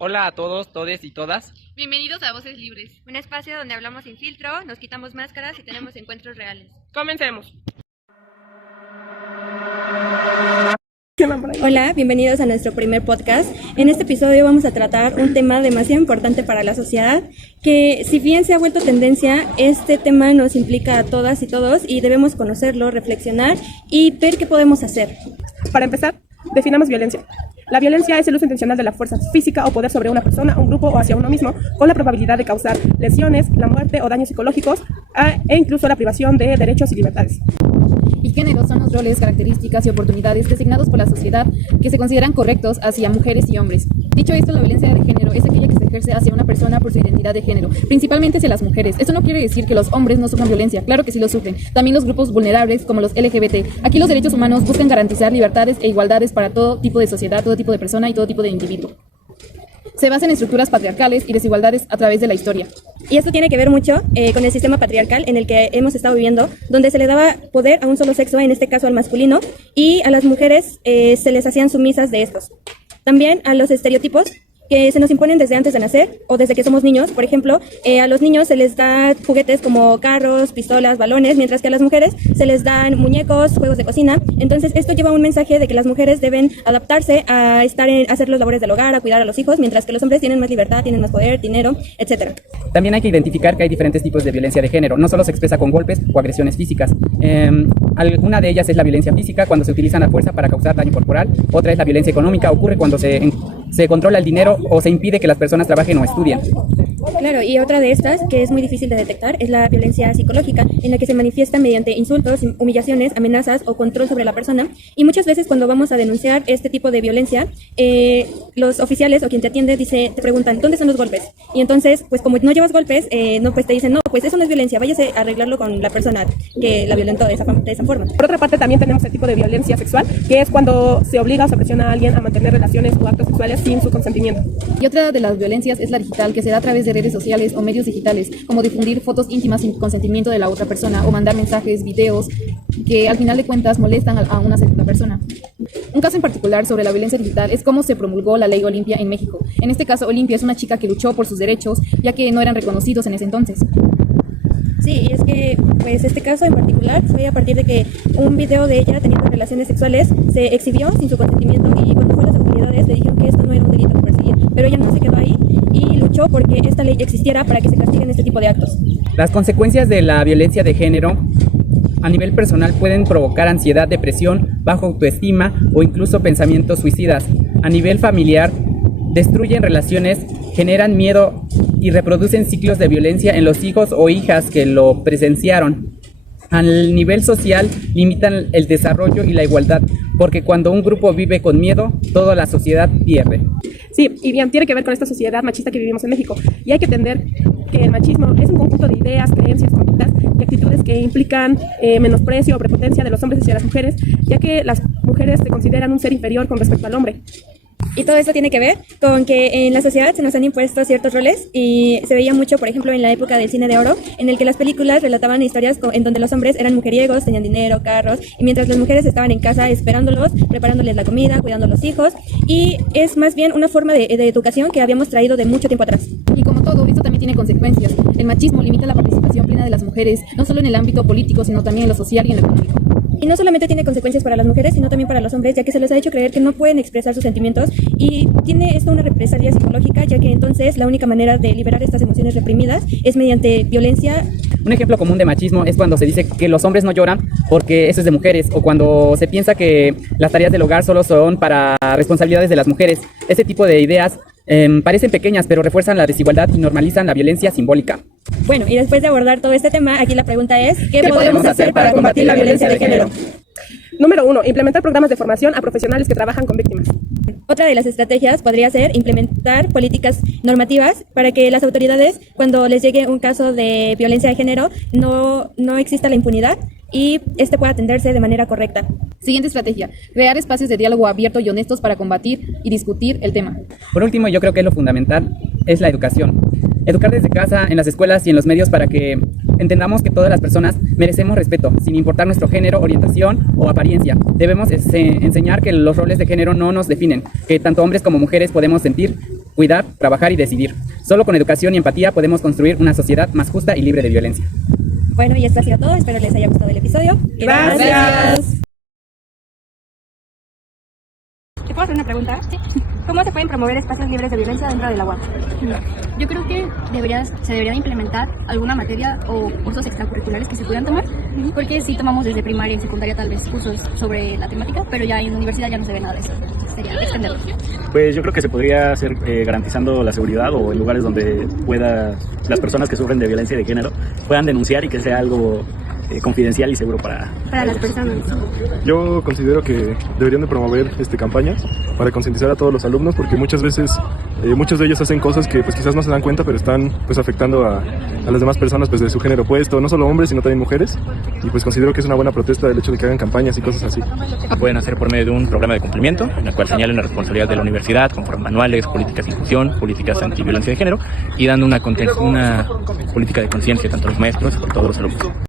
Hola a todos, todes y todas. Bienvenidos a Voces Libres, un espacio donde hablamos sin filtro, nos quitamos máscaras y tenemos encuentros reales. Comencemos. Hola, bienvenidos a nuestro primer podcast. En este episodio vamos a tratar un tema demasiado importante para la sociedad, que si bien se ha vuelto tendencia, este tema nos implica a todas y todos y debemos conocerlo, reflexionar y ver qué podemos hacer. Para empezar, definamos violencia. La violencia es el uso intencional de la fuerza física o poder sobre una persona, un grupo o hacia uno mismo, con la probabilidad de causar lesiones, la muerte o daños psicológicos e incluso la privación de derechos y libertades. Y género son los roles, características y oportunidades designados por la sociedad que se consideran correctos hacia mujeres y hombres. Dicho esto, la violencia de género es aquella que se ejerce hacia una persona por su identidad de género, principalmente hacia las mujeres. Esto no quiere decir que los hombres no sufran violencia, claro que sí lo sufren. También los grupos vulnerables como los LGBT. Aquí los derechos humanos buscan garantizar libertades e igualdades para todo tipo de sociedad, todo tipo de persona y todo tipo de individuo. Se basa en estructuras patriarcales y desigualdades a través de la historia. Y esto tiene que ver mucho con el sistema patriarcal en el que hemos estado viviendo, donde se le daba poder a un solo sexo, en este caso al masculino, y a las mujeres se les hacían sumisas de estos. También a los estereotipos que se nos imponen desde antes de nacer o desde que somos niños. Por ejemplo, a los niños se les da juguetes como carros, pistolas, balones, mientras que a las mujeres se les dan muñecos, juegos de cocina. Entonces esto lleva un mensaje de que las mujeres deben adaptarse a hacer los labores del hogar, a cuidar a los hijos, mientras que los hombres tienen más libertad, tienen más poder, dinero, etc. También hay que identificar que hay diferentes tipos de violencia de género. No solo se expresa con golpes o agresiones físicas. Alguna de ellas es la violencia física, cuando se utiliza la fuerza para causar daño corporal. Otra es la violencia económica, ocurre cuando se controla el dinero o se impide que las personas trabajen o estudien. Claro, y otra de estas, que es muy difícil de detectar, es la violencia psicológica, en la que se manifiesta mediante insultos, humillaciones, amenazas o control sobre la persona. Y muchas veces cuando vamos a denunciar este tipo de violencia, los oficiales o quien te atiende te preguntan, ¿dónde están los golpes? Y entonces, pues como no llevas golpes, pues te dicen, no, pues eso no es violencia, váyase a arreglarlo con la persona que la violentó de esa forma. Por otra parte, también tenemos el tipo de violencia sexual, que es cuando se obliga o se presiona a alguien a mantener relaciones o actos sexuales sin su consentimiento. Y otra de las violencias es la digital, que se da a través de redes sociales o medios digitales, como difundir fotos íntimas sin consentimiento de la otra persona o mandar mensajes, videos que al final de cuentas molestan a una segunda persona. Un caso en particular sobre la violencia digital es cómo se promulgó la ley Olimpia en México. En este caso, Olimpia es una chica que luchó por sus derechos, ya que no eran reconocidos en ese entonces. Sí, y es que pues este caso en particular fue a partir de que un video de ella teniendo relaciones sexuales se exhibió sin su consentimiento, y cuando fue a las autoridades le dijeron que esto no era un delito que perseguir, pero ella no se quedó ahí y luchó porque esta ley existiera para que se castiguen este tipo de actos. Las consecuencias de la violencia de género a nivel personal pueden provocar ansiedad, depresión, baja autoestima o incluso pensamientos suicidas. A nivel familiar, destruyen relaciones, generan miedo y reproducen ciclos de violencia en los hijos o hijas que lo presenciaron. Al nivel social, limitan el desarrollo y la igualdad, porque cuando un grupo vive con miedo, toda la sociedad pierde. Sí, y bien, tiene que ver con esta sociedad machista que vivimos en México. Y hay que entender que el machismo es un conjunto de ideas, creencias, conductas y actitudes que implican menosprecio o prepotencia de los hombres hacia las mujeres, ya que las mujeres se consideran un ser inferior con respecto al hombre. Y todo esto tiene que ver con que en la sociedad se nos han impuesto ciertos roles, y se veía mucho, por ejemplo, en la época del cine de oro, en el que las películas relataban historias en donde los hombres eran mujeriegos, tenían dinero, carros, y mientras las mujeres estaban en casa esperándolos, preparándoles la comida, cuidando a los hijos, y es más bien una forma de educación que habíamos traído de mucho tiempo atrás. Y como todo, esto también tiene consecuencias. El machismo limita la participación plena de las mujeres, no solo en el ámbito político, sino también en lo social y en lo económico. Y no solamente tiene consecuencias para las mujeres, sino también para los hombres, ya que se les ha hecho creer que no pueden expresar sus sentimientos, y tiene esto una represalia psicológica, ya que entonces la única manera de liberar estas emociones reprimidas es mediante violencia. Un ejemplo común de machismo es cuando se dice que los hombres no lloran porque eso es de mujeres, o cuando se piensa que las tareas del hogar solo son para responsabilidades de las mujeres. Este tipo de ideas parecen pequeñas, pero refuerzan la desigualdad y normalizan la violencia simbólica. Bueno, y después de abordar todo este tema, aquí la pregunta es, ¿qué podemos hacer para combatir la violencia de género? Número 1. Implementar programas de formación a profesionales que trabajan con víctimas. Otra de las estrategias podría ser implementar políticas normativas para que las autoridades, cuando les llegue un caso de violencia de género, no exista la impunidad y este pueda atenderse de manera correcta. Siguiente estrategia: crear espacios de diálogo abiertos y honestos para combatir y discutir el tema. Por último, yo creo que lo fundamental es la educación. Educar desde casa, en las escuelas y en los medios para que entendamos que todas las personas merecemos respeto, sin importar nuestro género, orientación o apariencia. Debemos enseñar que los roles de género no nos definen, que tanto hombres como mujeres podemos sentir cuidar, trabajar y decidir. Solo con educación y empatía podemos construir una sociedad más justa y libre de violencia. Bueno, y esto ha sido todo. Espero les haya gustado el episodio. Gracias. ¿Te puedo hacer una pregunta? Sí. ¿Cómo se pueden promover espacios libres de violencia dentro de la UAM? Yo creo que se debería implementar alguna materia o cursos extracurriculares que se puedan tomar, porque sí tomamos desde primaria y secundaria tal vez cursos sobre la temática, pero ya en la universidad ya no se ve nada de eso. Sería extenderlo. Pues yo creo que se podría hacer garantizando la seguridad o en lugares donde las personas que sufren de violencia de género puedan denunciar y que sea algo confidencial y seguro para Las personas. Yo considero que deberían de promover campañas para concientizar a todos los alumnos, porque muchas veces muchos de ellos hacen cosas que pues quizás no se dan cuenta, pero están pues afectando a las demás personas pues de su género opuesto, no solo hombres sino también mujeres, y pues considero que es una buena protesta el hecho de que hagan campañas y cosas así. Pueden hacer por medio de un programa de cumplimiento en el cual señalen la responsabilidad de la universidad conforme manuales, políticas de inclusión, políticas antiviolencia de género y dando una política de conciencia tanto a los maestros como a todos los alumnos.